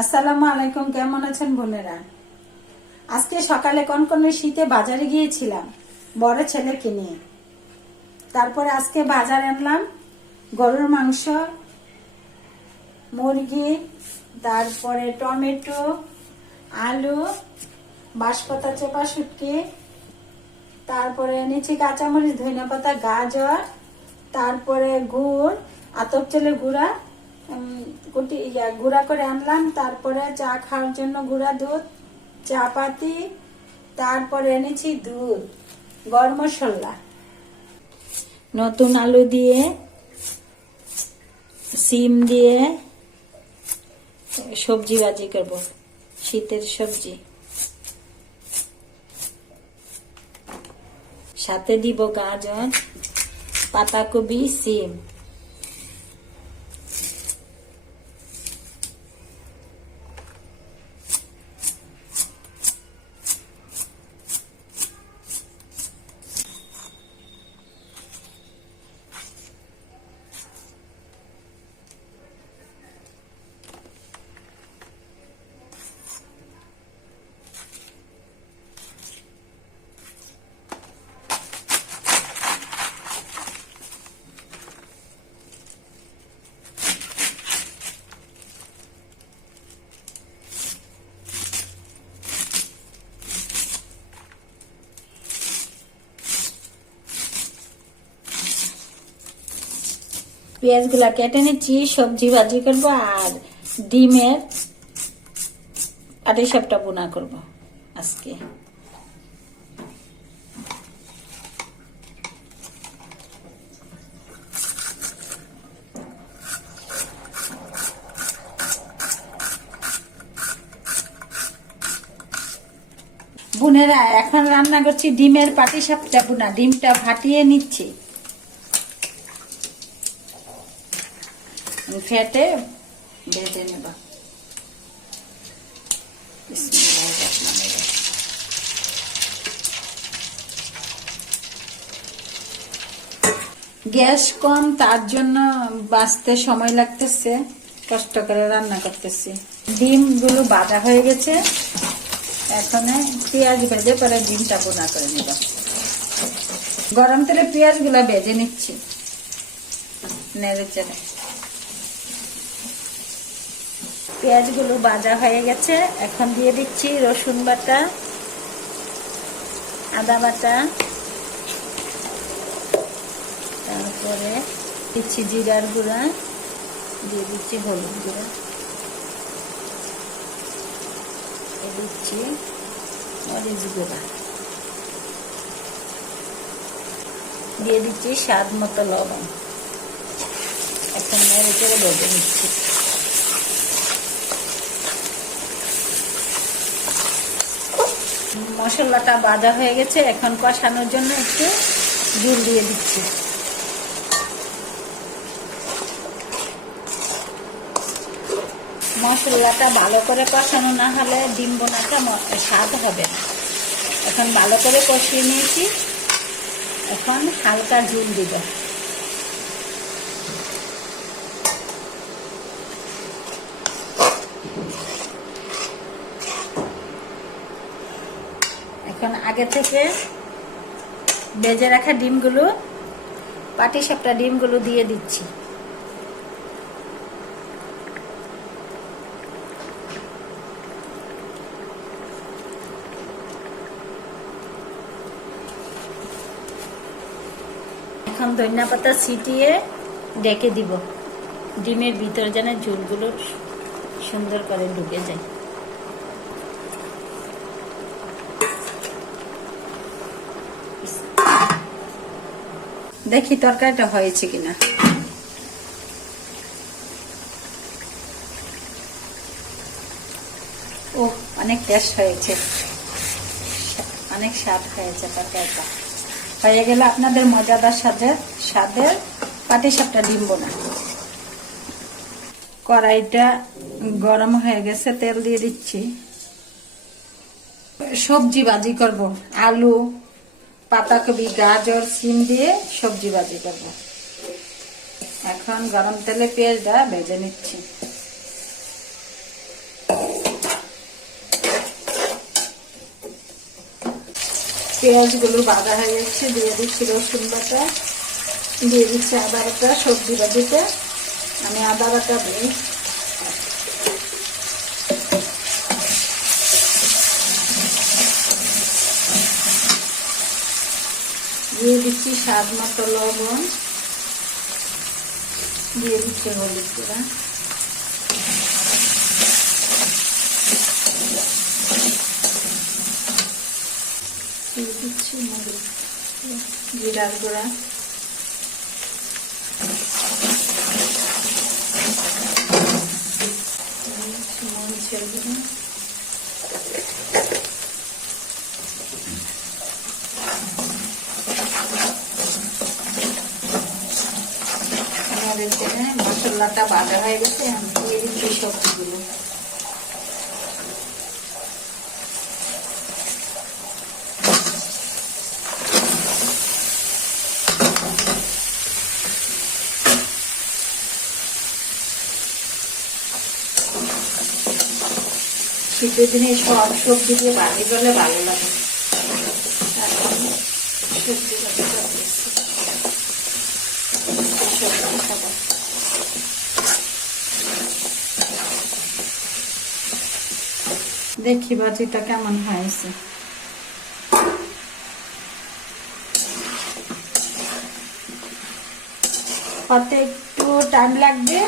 আসসালামু আলাইকুম। কেমন আছেন বোনেরা? আজকে সকালে কনকনে শীতে বাজারে গিয়েছিলাম বড় ছেলেকে নিয়ে। তারপরে আজকে বাজার আনলাম গরুর মাংস, মুরগি, তারপরে টমেটো, আলু, বাঁশপাতা চোপা শুটকি, তারপরে এনেছি কাঁচামরিচ, ধনিয়াপাতা, গাজর, তারপরে গুড়, আতপ চালের গুঁড়া গুঁড়া করে আনলাম। তারপরে চা খাওয়ার জন্য গুঁড়া দুধ, চা পাতি, তারপরে এনেছি দুধ, গরম মশলা, নতুন আলু দিয়ে, সিম দিয়ে সবজি ভাজি করব, শীতের সবজি। সাথে দিব গাজর, পাতাকপি, সিম। পেঁয়াজ গুলা কেটে নিচ্ছি, সবজি ভাজি করবো আর ডিমের আটিসাপটা বোনা করব আজকে। বোনেরা, এখন রান্না করছি ডিমের পাটিসাপটা বোনা। ডিমটা ফাটিয়ে নিচ্ছি, ফেটে ভেজে নেব। গ্যাস কম, তার জন্য বাঁচতে সময় লাগতেছে, কষ্ট করে রান্না করতেছি। ডিম গুলো ভাজা হয়ে গেছে, এখন পেঁয়াজ ভেজে পরে ডিমটা বোনা করে নেব। গরম তেলে পেঁয়াজ গুলা ভেজে নিচ্ছি নেড়ে চেড়ে। পেঁয়াজ গুলো ভাজা হয়ে গেছে, এখন দিয়ে দিচ্ছি রসুন বাটা, আদা বাটা, তারপরে দিচ্ছি জিরার গুঁড়া, দিয়ে দিচ্ছি হলুদ গুঁড়া, দিচ্ছি মরিচ গুঁড়া, দিয়ে দিচ্ছি স্বাদ মতো লবণ। এখন নেড়ে চেড়ে ভেজে নিচ্ছি। মশলাটা ভাজা হয়ে গেছে, এখন কষানোর জন্য একটু জল দিয়ে দিচ্ছি। মশলাটা ভালো করে কষানো না হলে ডিম বোনাটা স্বাদ হবে না। এখন ভালো করে কষিয়ে নিয়েছি, এখন হালকা জল দিব। এখন আগে থেকে ভেজে রাখা ডিমগুলো, পাটিসাপটা ডিমগুলো দিয়ে দিচ্ছি। এখন ধনিয়া পাতা ছিটিয়ে ডেকে দিব, ডিমের ভিতর যেন ঝোলগুলো সুন্দর করে ঢুকে যায়। দেখি তরকারিটা হয়েছে কিনা। ও, অনেক টেস্ট হয়েছে, অনেক স্বাদ হয়েছে। তরকারিটা হয়ে গেলে আপনাদের মজাদার স্বাদের পাটিসাপটা ডিম বোনা। কড়াইটা গরম হয়ে গেছে, তেল দিয়ে দিচ্ছি। সবজি ভাজি করব, আলু, পাতাকপি, গাজর, সিম দিয়ে সবজি ভাজি করব। এখন গরম তেলে পেঁয়াজটা ভেজে নিচ্ছি। পেঁয়াজগুলো বাঁধা হয়ে যাচ্ছে, দিয়ে দিচ্ছি রসুন বাটা, দিয়ে দিচ্ছি আদা বাটা। সবজি বাটিতে আমি আদা বাটা দিই। দিয়ে দিচ্ছি স্বাদ মতো লবণ, দিয়ে দিচ্ছি হলুদ গুঁড়া, দিয়ে দিচ্ছি জিরার গুঁড়া, মরিচের গুঁড়া, মশলাটা বাটা হয়ে গেছে। আমি দিয়ে দিচ্ছি সবজিগুলো। শীতের দিনে সব সবজি দিয়ে বাড়ি করলে ভালো লাগে। সবজি দেখি বাটিটা কেমন হয়েছে। হতে একটু টাইম লাগবে,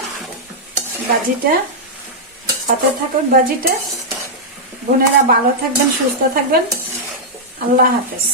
বাজিটা হতে থাকুক। বাজিটা বোনেরা ভালো থাকবেন, সুস্থ থাকবেন। আল্লাহ হাফেজ।